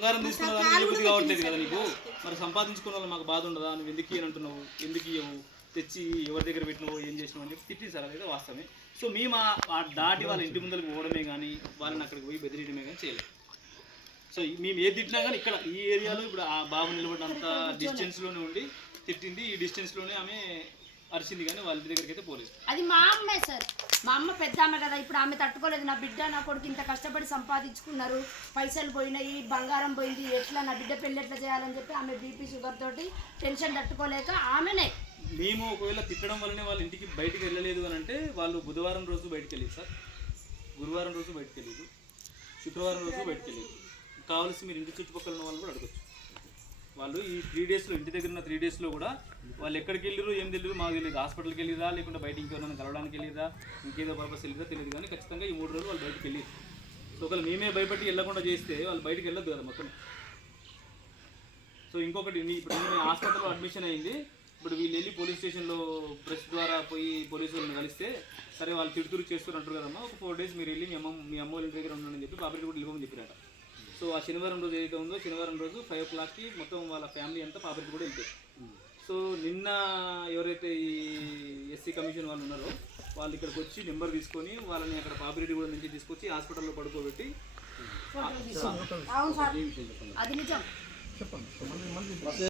బంగారం తీసుకున్నదాన్ని బుద్ధి కావట్లేదు కదా నీకు. మరి సంపాదించుకున్న వాళ్ళు మాకు బాధ ఉండదా? నువ్వు ఎందుకు ఇయ్యని అంటున్నావు, ఎందుకు ఇవ్వవు, తెచ్చి ఎవరి దగ్గర పెట్టినావు, ఏం చేసినావు అని చెప్పి తిట్టి సార్. అదైతే వాస్తవమే. సో మేము ఆ దాటి వాళ్ళ ఇంటి ముందరికి పోవడమే కానీ వాళ్ళని అక్కడికి పోయి బెదిరియడమే కానీ చేయలేదు. సో మేము ఏది తిట్టినా కానీ ఇక్కడ ఈ ఏరియాలో ఇప్పుడు ఆ బాబు నిలబడినంత డిస్టెన్స్లోనే ఉండి తిట్టింది, ఈ డిస్టెన్స్లోనే ఆమె అరిచింది, కానీ వాళ్ళ ఇంటి దగ్గరికి అయితే పోలేదు. అది మా అమ్మే సార్, మా అమ్మ పెద్ద ఆమె కదా. ఇప్పుడు ఆమె తట్టుకోలేదు. నా బిడ్డ నా కొడుకు ఇంత కష్టపడి సంపాదించుకున్నారు, పైసలు పోయినాయి, బంగారం పోయింది, ఎట్లా నా బిడ్డ పెళ్ళి ఎట్లా చేయాలని చెప్పి ఆమె బీపీ షుగర్ తోటి టెన్షన్ తట్టుకోలేక ఆమెనే. మేము ఒకవేళ తిట్టడం వల్లనే వాళ్ళ ఇంటికి బయటికి వెళ్ళలేదు అని అంటే వాళ్ళు బుధవారం రోజు బయటకు వెళ్ళేది సార్, గురువారం రోజు బయటకు వెళ్ళేది, శుక్రవారం రోజు బయటకు వెళ్ళేది. కావాల్సి మీరు ఇంటి చుట్టుపక్కల ఉన్న వాళ్ళు కూడా అడగచ్చు. వాళ్ళు ఈ 3 డేస్లో ఇంటి దగ్గర ఉన్న 3 డేస్లో కూడా వాళ్ళు ఎక్కడికి వెళ్ళిరు ఏం తెలియదు మాకు తెలియదు. హాస్పిటల్కి వెళ్ళిరా, లేకుంటే బయటికి ఇంకెవరైనా కలవడానికి వెళ్ళిరా, ఇంకేదో పర్పస్ వెళ్ళిరా తెలియదు, కానీ ఖచ్చితంగా ఈ 3 రోజులు వాళ్ళు బయటకు వెళ్ళారు. సో ఒకవేళ మేమే భయపడి వెళ్ళకుండా చేస్తే వాళ్ళు బయటకు వెళ్ళొద్దు కదా మొత్తం. సో ఇంకొకటి, ఇప్పుడు నేను హాస్పిటల్లో అడ్మిషన్ అయింది. ఇప్పుడు వీళ్ళు వెళ్ళి పోలీస్ స్టేషన్లో ప్రెస్ ద్వారా పోయి పోలీసు వాళ్ళని కలిస్తే సరే వాళ్ళు తిడుతురు చేస్తున్నారు అంటారు కదమ్మా, ఒక 4 డేస్ మీరు వెళ్ళి మీ అమ్మ వాళ్ళ దగ్గర ఉన్నానని చెప్పి పాపరెడ్డి కూడా వెళ్ళిపోమని చెప్పారట. సో ఆ శనివారం రోజు ఏదైతే ఉందో, శనివారం రోజు 5 o'clockకి మొత్తం వాళ్ళ ఫ్యామిలీ అంతా పాపరెడ్డి కూడా వెళ్తారు. సో నిన్న ఎవరైతే ఈ ఎస్సీ కమిషన్ వాళ్ళు ఉన్నారో వాళ్ళు ఇక్కడికి వచ్చి నెంబర్ తీసుకొని వాళ్ళని అక్కడ పాపిరెడ్డి కూడా నుంచి తీసుకొచ్చి హాస్పిటల్లో పడుకోబెట్టి అవును సార్, అది నిజం.